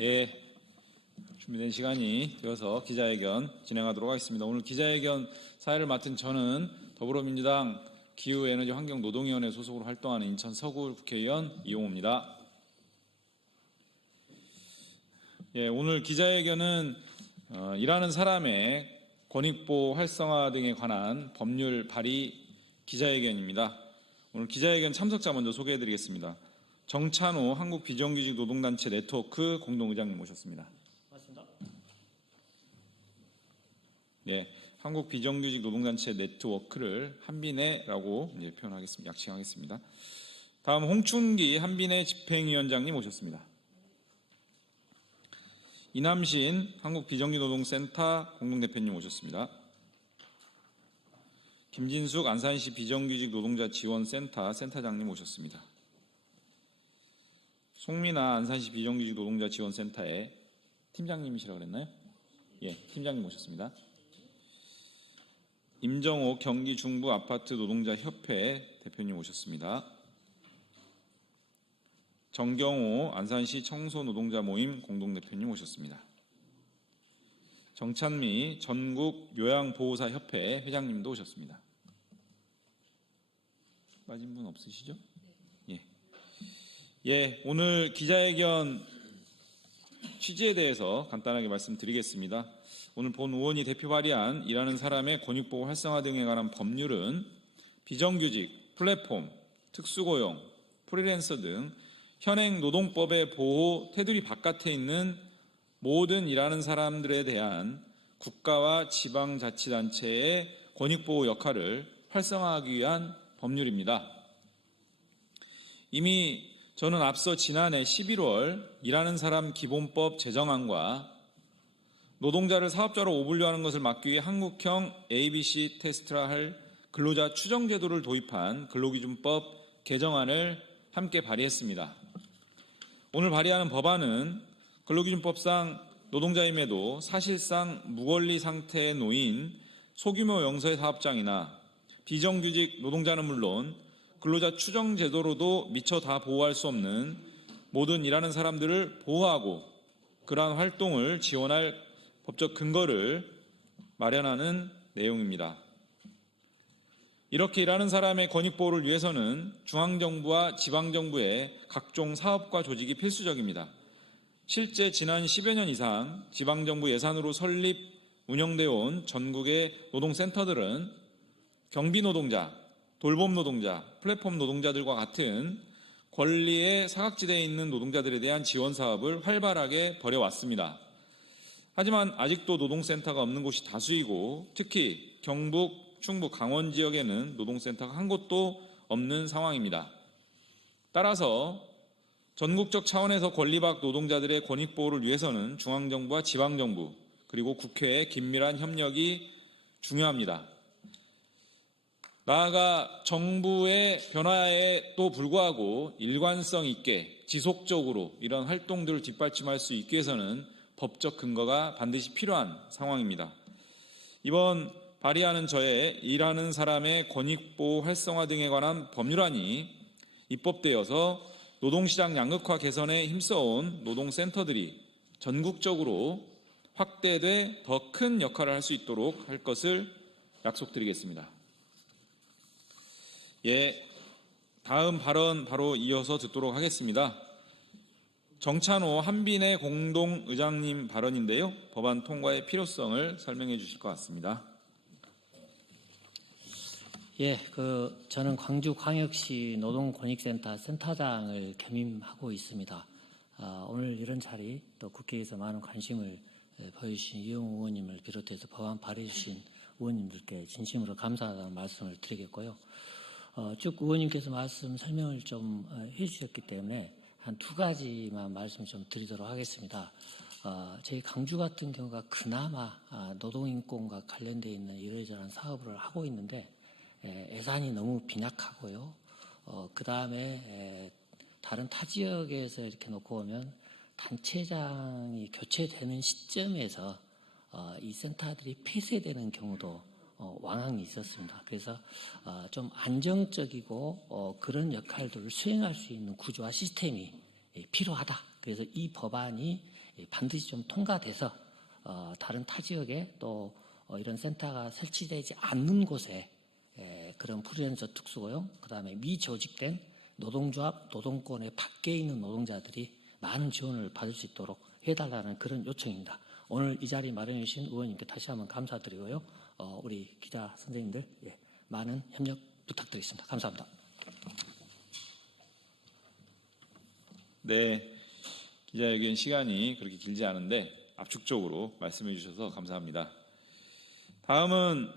예, 준비된 시간이 되어서 기자회견 진행하도록 하겠습니다. 오늘 기자회견 사회를 맡은 저는 더불어민주당 기후에너지환경노동위원회 소속으로 활동하는 인천 서구 국회의원 이용호입니다. 예, 오늘 기자회견은 일하는 사람의 권익보호 활성화 등에 관한 법률 발의 기자회견입니다. 오늘 기자회견 참석자 먼저 소개해드리겠습니다. 정찬호 한국비정규직 노동단체 네트워크 공동의장님 모셨습니다. 맞습니다. 네, 한국비정규직 노동단체 네트워크를 한비네라고 표현하겠습니다. 약칭하겠습니다. 다음 홍춘기 한비네 집행위원장님 모셨습니다. 이남신 한국비정규노동센터 공동대표님 모셨습니다. 김진숙 안산시 비정규직 노동자 지원센터 센터장님 모셨습니다. 송민아 안산시 비정규직 노동자 지원센터의 팀장님이시라고 그랬나요? 예, 팀장님 모셨습니다. 임정옥 경기 중부 아파트 노동자 협회 대표님 모셨습니다. 정경호 안산시 청소 노동자 모임 공동대표님 모셨습니다. 정찬미 전국 요양보호사 협회 회장님도 오셨습니다. 빠진 분 없으시죠? 예, 오늘 기자회견 취지에 대해서 간단하게 말씀드리겠습니다. 오늘 본 의원이 대표 발의한 일하는 사람의 권익보호 활성화 등에 관한 법률은 비정규직, 플랫폼, 특수고용, 프리랜서 등 현행 노동법의 보호 테두리 바깥에 있는 모든 일하는 사람들에 대한 국가와 지방자치단체의 권익보호 역할을 활성화하기 위한 법률입니다. 이미 저는 앞서 지난해 11월 일하는 사람 기본법 제정안과 노동자를 사업자로 오분류하는 것을 막기 위해 한국형 ABC 테스트라 할 근로자 추정제도를 도입한 근로기준법 개정안을 함께 발의했습니다. 오늘 발의하는 법안은 근로기준법상 노동자임에도 사실상 무권리 상태에 놓인 소규모 영세 사업장이나 비정규직 노동자는 물론 근로자 추정 제도로도 미처 다 보호할 수 없는 모든 일하는 사람들을 보호하고 그러한 활동을 지원할 법적 근거를 마련하는 내용입니다. 이렇게 일하는 사람의 권익보호를 위해서는 중앙정부와 지방정부의 각종 사업과 조직이 필수적입니다. 실제 지난 10여 년 이상 지방정부 예산으로 설립, 운영되어 온 전국의 노동센터들은 경비노동자, 돌봄노동자, 플랫폼 노동자들과 같은 권리의 사각지대에 있는 노동자들에 대한 지원 사업을 활발하게 벌여왔습니다. 하지만 아직도 노동센터가 없는 곳이 다수이고 특히 경북, 충북, 강원 지역에는 노동센터가 한 곳도 없는 상황입니다. 따라서 전국적 차원에서 권리박 노동자들의 권익보호를 위해서는 중앙정부와 지방정부 그리고 국회의 긴밀한 협력이 중요합니다. 나아가 정부의 변화에도 불구하고 일관성 있게 지속적으로 이런 활동들을 뒷받침할 수 있기 위해서는 법적 근거가 반드시 필요한 상황입니다. 이번 발의하는 저의 일하는 사람의 권익보호 활성화 등에 관한 법률안이 입법되어서 노동시장 양극화 개선에 힘써온 노동센터들이 전국적으로 확대돼 더 큰 역할을 할 수 있도록 할 것을 약속드리겠습니다. 예, 다음 발언 바로 이어서 듣도록 하겠습니다. 정찬호 한비네 공동의장님 발언인데요. 법안 통과의 필요성을 설명해 주실 것 같습니다. 예, 저는 광주광역시 노동권익센터 센터장을 겸임하고 있습니다. 오늘 이런 자리 또 국회에서 많은 관심을 보여주신 이용호 의원님을 비롯해서 법안 발의해 주신 의원님들께 진심으로 감사하다는 말씀을 드리겠고요. 쭉 의원님께서 설명을 좀 해주셨기 때문에 한 두 가지만 말씀 좀 드리도록 하겠습니다. 저희 강주 같은 경우가 그나마 노동인권과 관련되어 있는 이러저러한 사업을 하고 있는데 예산이 너무 빈약하고요. 그 다음에 다른 타 지역에서 이렇게 놓고 보면 단체장이 교체되는 시점에서 이 센터들이 폐쇄되는 경우도 왕왕이 있었습니다. 그래서 좀 안정적이고 그런 역할들을 수행할 수 있는 구조와 시스템이 필요하다. 그래서 이 법안이 반드시 좀 통과돼서 다른 타 지역에 또 이런 센터가 설치되지 않는 곳에 그런 프리랜서 특수고용, 그다음에 미조직된 노동조합, 노동권의 밖에 있는 노동자들이 많은 지원을 받을 수 있도록 해달라는 그런 요청입니다. 오늘 이 자리 마련해 주신 의원님께 다시 한번 감사드리고요. 우리 기자 선생님들 많은 협력 부탁드리겠습니다. 감사합니다. 네, 기자회견 시간이 그렇게 길지 않은데 압축적으로 말씀해 주셔서 감사합니다. 다음은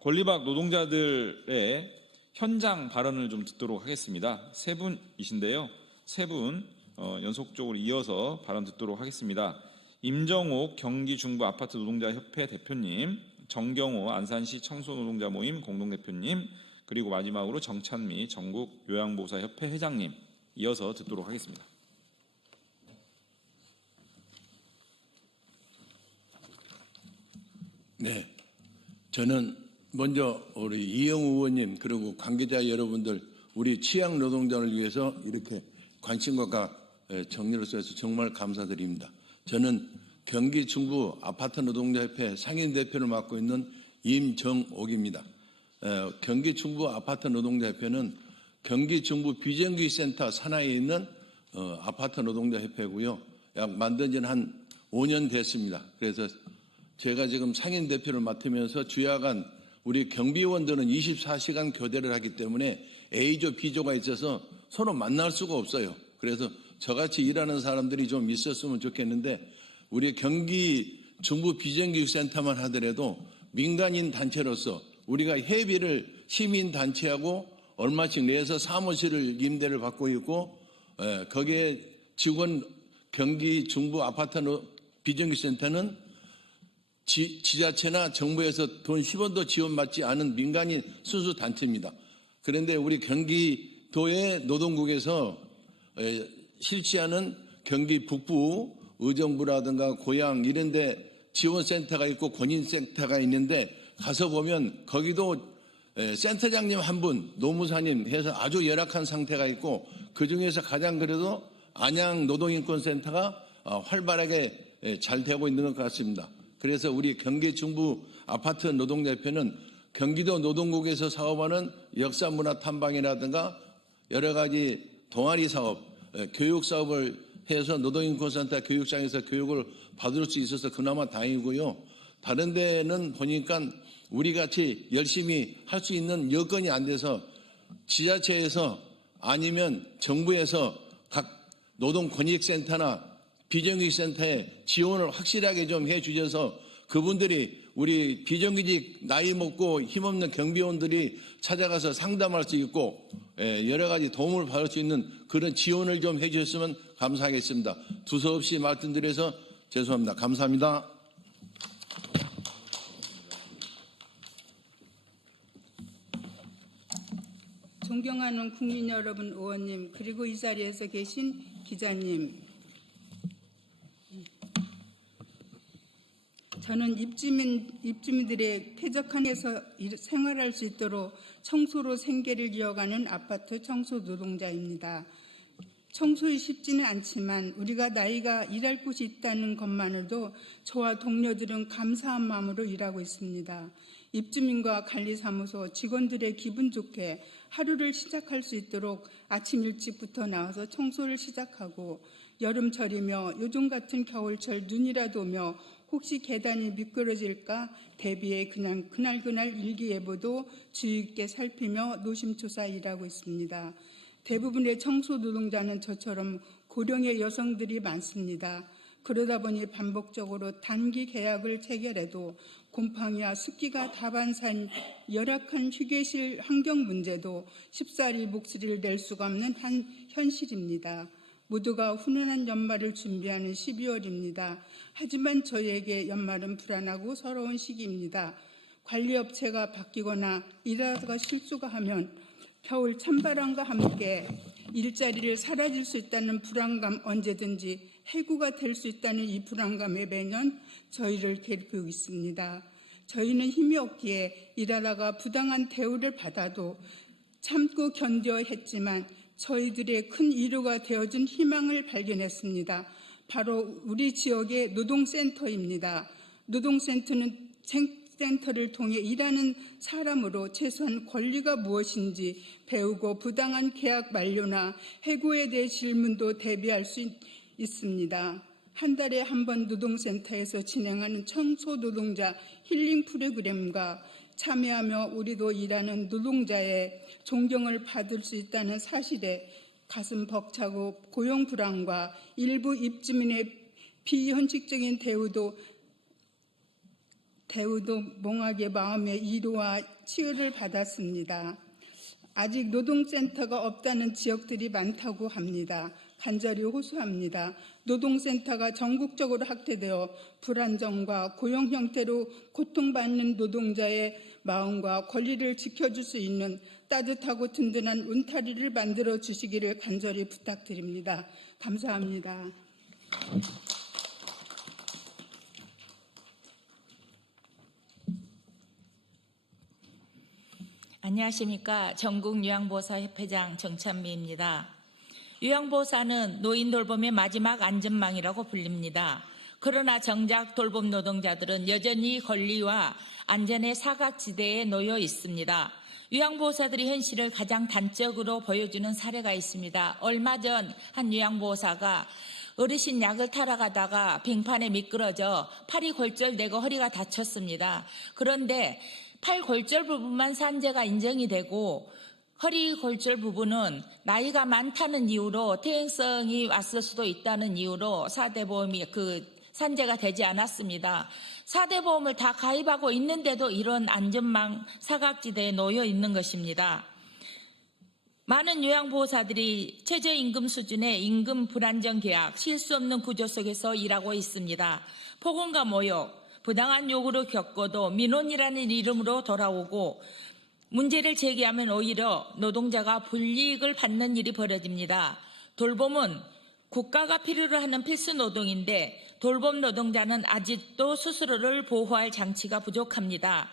권리박 노동자들의 현장 발언을 좀 듣도록 하겠습니다. 세 분이신데요. 세 분 연속적으로 이어서 발언 듣도록 하겠습니다. 임정옥 경기중부 아파트 노동자 협회 대표님, 정경호 안산시 청소노동자 모임 공동대표님, 그리고 마지막으로 정찬미 전국 요양보호사 협회 회장님 이어서 듣도록 하겠습니다. 네, 저는 먼저 우리 이영우 의원님 그리고 관계자 여러분들 우리 취약 노동자를 위해서 이렇게 관심과 정리를 써서 정말 감사드립니다. 저는 경기 중부 아파트 노동자협회 상임대표를 맡고 있는 임정옥입니다. 경기 중부 아파트 노동자협회는 경기 중부 비정규직센터 산하에 있는 아파트 노동자협회고요. 약 만든 지는 한 5년 됐습니다. 그래서 제가 지금 상임대표를 맡으면서 주야간 우리 경비원들은 24시간 교대를 하기 때문에 A조, B조가 있어서 서로 만날 수가 없어요. 그래서 저같이 일하는 사람들이 좀 있었으면 좋겠는데 우리 경기 중부 비정규직센터만 하더라도 민간인 단체로서 우리가 회비를 시민단체하고 얼마씩 내서 사무실을 임대를 받고 있고 거기에 직원 경기 중부 아파트 비정규직센터는 지자체나 정부에서 돈 10원도 지원받지 않은 민간인 순수 단체입니다. 그런데 우리 경기도의 노동국에서 실시하는 경기 북부 의정부라든가 고양 이런 데 지원센터가 있고 권인센터가 있는데 가서 보면 거기도 센터장님 한 분, 노무사님 해서 아주 열악한 상태가 있고 그중에서 가장 그래도 안양 노동인권센터가 활발하게 잘 되고 있는 것 같습니다. 그래서 우리 경기 중부 아파트 노동자협회는 경기도 노동국에서 사업하는 역사문화 탐방이라든가 여러 가지 동아리 사업, 교육 사업을 해서 노동인권센터 교육장에서 교육을 받을 수 있어서 그나마 다행이고요. 다른 데는 보니까 우리 같이 열심히 할 수 있는 여건이 안 돼서 지자체에서 아니면 정부에서 각 노동권익센터나 비정규직센터에 지원을 확실하게 좀 해주셔서 그분들이 우리 비정규직 나이 먹고 힘없는 경비원들이 찾아가서 상담할 수 있고 여러 가지 도움을 받을 수 있는 그런 지원을 좀 해주셨으면 감사하겠습니다. 두서없이 말씀드려서 죄송합니다. 감사합니다. 존경하는 국민 여러분, 의원님, 그리고 이 자리에서 계신 기자님, 저는 입주민들의 쾌적한 데서 생활할 수 있도록 청소로 생계를 이어가는 아파트 청소 노동자입니다. 청소이 쉽지는 않지만 우리가 나이가 일할 곳이 있다는 것만으로도 저와 동료들은 감사한 마음으로 일하고 있습니다. 입주민과 관리사무소 직원들의 기분 좋게 하루를 시작할 수 있도록 아침 일찍부터 나와서 청소를 시작하고 여름철이며 요즘 같은 겨울철 눈이라도 오며 혹시 계단이 미끄러질까 대비해 그날 일기예보도 주의 깊게 살피며 노심초사 일하고 있습니다. 대부분의 청소 노동자는 저처럼 고령의 여성들이 많습니다. 그러다 보니 반복적으로 단기 계약을 체결해도 곰팡이와 습기가 다반사인 열악한 휴게실 환경 문제도 쉽사리 목소리를 낼 수가 없는 한 현실입니다. 모두가 훈훈한 연말을 준비하는 12월입니다. 하지만 저희에게 연말은 불안하고 서러운 시기입니다. 관리업체가 바뀌거나 일하다가 실수가 하면 겨울 찬바람과 함께 일자리를 사라질 수 있다는 불안감, 언제든지 해고가 될 수 있다는 이 불안감에 매년 저희를 괴롭히고 있습니다. 저희는 힘이 없기에 일하다가 부당한 대우를 받아도 참고 견뎌야 했지만 저희들의 큰 위로가 되어준 희망을 발견했습니다. 바로 우리 지역의 노동센터입니다. 노동센터는 센터를 통해 일하는 사람으로 최소한 권리가 무엇인지 배우고 부당한 계약 만료나 해고에 대해 질문도 대비할 수 있습니다. 한 달에 한 번 노동센터에서 진행하는 청소 노동자 힐링 프로그램과 참여하며 우리도 일하는 노동자의 존경을 받을 수 있다는 사실에 가슴 벅차고 고용 불안과 일부 입주민의 비현실적인 대우도 몽하게 마음의 위로와 치유를 받았습니다. 아직 노동센터가 없다는 지역들이 많다고 합니다. 간절히 호소합니다. 노동센터가 전국적으로 확대되어 불안정과 고용 형태로 고통받는 노동자의 마음과 권리를 지켜줄 수 있는 따뜻하고 든든한 울타리를 만들어 주시기를 간절히 부탁드립니다. 감사합니다. 안녕하십니까. 전국요양보호사협회장 정찬미입니다. 요양보호사는 노인 돌봄의 마지막 안전망이라고 불립니다. 그러나 정작 돌봄 노동자들은 여전히 권리와 안전의 사각지대에 놓여 있습니다. 요양보호사들이 현실을 가장 단적으로 보여주는 사례가 있습니다. 얼마 전 한 요양보호사가 어르신 약을 타러 가다가 빙판에 미끄러져 팔이 골절되고 허리가 다쳤습니다. 그런데 팔 골절 부분만 산재가 인정이 되고 허리 골절 부분은 나이가 많다는 이유로 퇴행성이 왔을 수도 있다는 이유로 4대 보험이 산재가 되지 않았습니다. 4대 보험을 다 가입하고 있는데도 이런 안전망 사각지대에 놓여 있는 것입니다. 많은 요양보호사들이 최저임금 수준의 임금 불안정 계약, 실수 없는 구조 속에서 일하고 있습니다. 폭언과 모욕, 부당한 요구를 겪고도 민원이라는 이름으로 돌아오고 문제를 제기하면 오히려 노동자가 불이익을 받는 일이 벌어집니다. 돌봄은 국가가 필요로 하는 필수 노동인데 돌봄 노동자는 아직도 스스로를 보호할 장치가 부족합니다.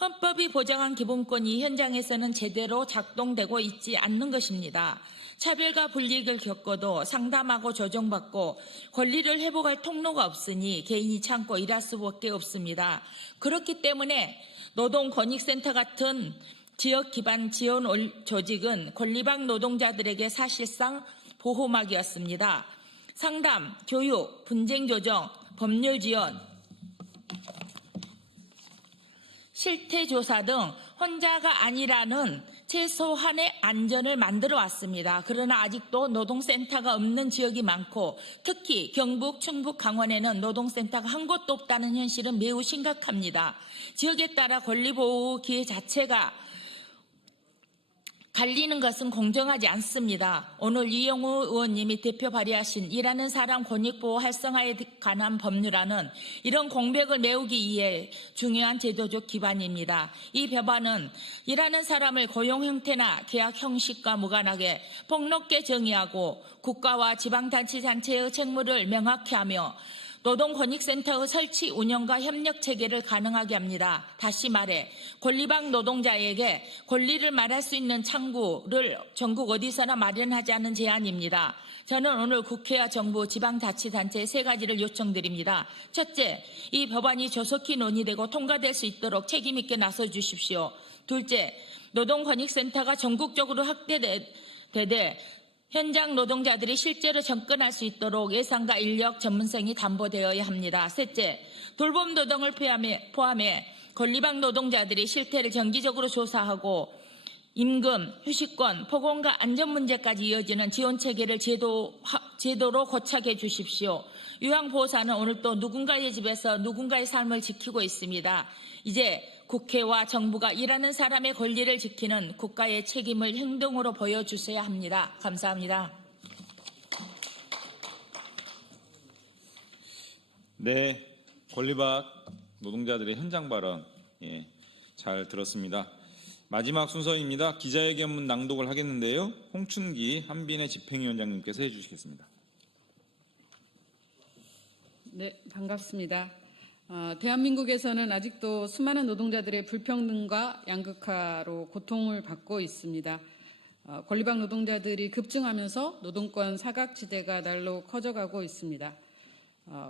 헌법이 보장한 기본권이 현장에서는 제대로 작동되고 있지 않는 것입니다. 차별과 불이익을 겪어도 상담하고 조정받고 권리를 회복할 통로가 없으니 개인이 참고 일할 수밖에 없습니다. 그렇기 때문에 노동권익센터 같은 지역 기반 지원 조직은 권리방 노동자들에게 사실상 보호막이었습니다. 상담, 교육, 분쟁 조정, 법률 지원, 실태 조사 등 혼자가 아니라는 최소한의 안전을 만들어 왔습니다. 그러나 아직도 노동센터가 없는 지역이 많고 특히 경북, 충북, 강원에는 노동센터가 한 곳도 없다는 현실은 매우 심각합니다. 지역에 따라 권리보호 기회 자체가 갈리는 것은 공정하지 않습니다. 오늘 이영우 의원님이 대표 발의하신 일하는 사람 권익보호 활성화에 관한 법률안은 이런 공백을 메우기 위해 중요한 제도적 기반입니다. 이 법안은 일하는 사람을 고용 형태나 계약 형식과 무관하게 폭넓게 정의하고 국가와 지방자치단체의 책무를 명확히 하며 노동권익센터의 설치 운영과 협력 체계를 가능하게 합니다. 다시 말해 권리방 노동자에게 권리를 말할 수 있는 창구를 전국 어디서나 마련하자는 제안입니다. 저는 오늘 국회와 정부, 지방자치단체에 세 가지를 요청드립니다. 첫째, 이 법안이 조속히 논의되고 통과될 수 있도록 책임 있게 나서 주십시오. 둘째, 노동권익센터가 전국적으로 확대되되 현장 노동자들이 실제로 접근할 수 있도록 예산과 인력 전문성이 담보되어야 합니다. 셋째, 돌봄 노동을 포함해 권리방 노동자들이 실태를 정기적으로 조사하고 임금, 휴식권, 폭언과 안전 문제까지 이어지는 지원 체계를 제도로 고착해 주십시오. 요양보호사는 오늘 또 누군가의 집에서 누군가의 삶을 지키고 있습니다. 이제 국회와 정부가 일하는 사람의 권리를 지키는 국가의 책임을 행동으로 보여주셔야 합니다. 감사합니다. 네, 권리박 노동자들의 현장 발언 잘 들었습니다. 마지막 순서입니다. 기자회견문 낭독을 하겠는데요. 홍춘기 한빈의 집행위원장님께서 해주시겠습니다. 네, 반갑습니다. 대한민국에서는 아직도 수많은 노동자들의 불평등과 양극화로 고통을 받고 있습니다. 권리방 노동자들이 급증하면서 노동권 사각지대가 날로 커져가고 있습니다.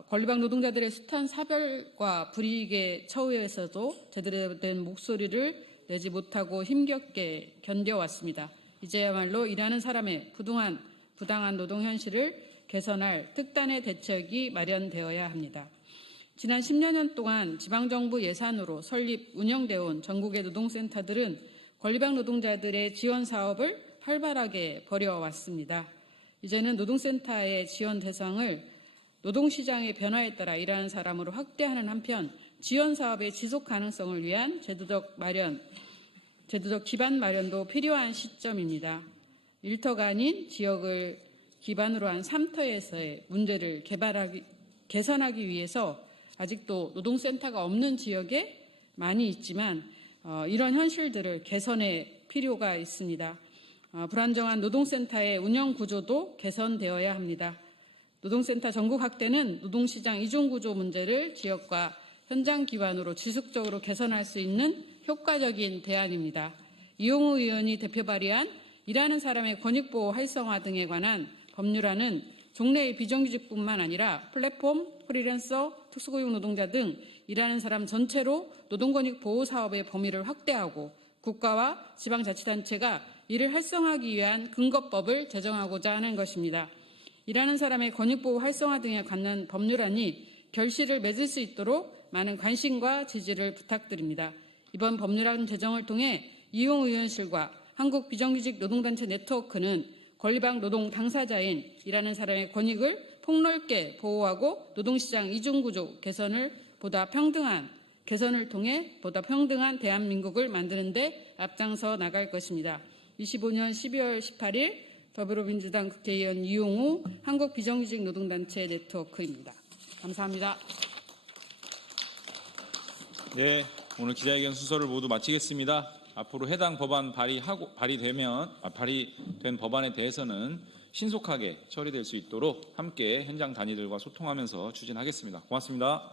권리방 노동자들의 숱한 사별과 불이익에 처우에서도 제대로 된 목소리를 내지 못하고 힘겹게 견뎌왔습니다. 이제야말로 일하는 사람의 부당한 노동 현실을 개선할 특단의 대책이 마련되어야 합니다. 지난 10여 년 동안 지방정부 예산으로 설립, 운영되어 온 전국의 노동센터들은 권리방 노동자들의 지원 사업을 활발하게 벌여왔습니다. 이제는 노동센터의 지원 대상을 노동시장의 변화에 따라 일하는 사람으로 확대하는 한편 지원 사업의 지속 가능성을 위한 제도적 기반 마련도 필요한 시점입니다. 일터가 아닌 지역을 기반으로 한 3터에서의 문제를 개선하기 위해서 아직도 노동센터가 없는 지역에 많이 있지만 이런 현실들을 개선할 필요가 있습니다. 불안정한 노동센터의 운영 구조도 개선되어야 합니다. 노동센터 전국 확대는 노동시장 이중구조 문제를 지역과 현장 기반으로 지속적으로 개선할 수 있는 효과적인 대안입니다. 이용우 의원이 대표 발의한 일하는 사람의 권익보호 활성화 등에 관한 법률안은 종래의 비정규직뿐만 아니라 플랫폼, 프리랜서, 특수고용 노동자 등 일하는 사람 전체로 노동권익 보호 사업의 범위를 확대하고 국가와 지방자치단체가 이를 활성화하기 위한 근거법을 제정하고자 하는 것입니다. 일하는 사람의 권익보호 활성화 등에 관한 법률안이 결실을 맺을 수 있도록 많은 관심과 지지를 부탁드립니다. 이번 법률안 제정을 통해 이용우 의원실과 한국비정규직 노동단체 네트워크는 권리방 노동 당사자인 일하는 사람의 권익을 폭넓게 보호하고 노동시장 이중구조 개선을 통해 보다 평등한 대한민국을 만드는 데 앞장서 나갈 것입니다. 25년 12월 18일 더불어민주당 국회의원 이용우 한국비정규직 노동단체 네트워크입니다. 감사합니다. 네, 오늘 기자회견 순서를 모두 마치겠습니다. 앞으로 해당 법안 발의된 법안에 대해서는 신속하게 처리될 수 있도록 함께 현장 단위들과 소통하면서 추진하겠습니다. 고맙습니다.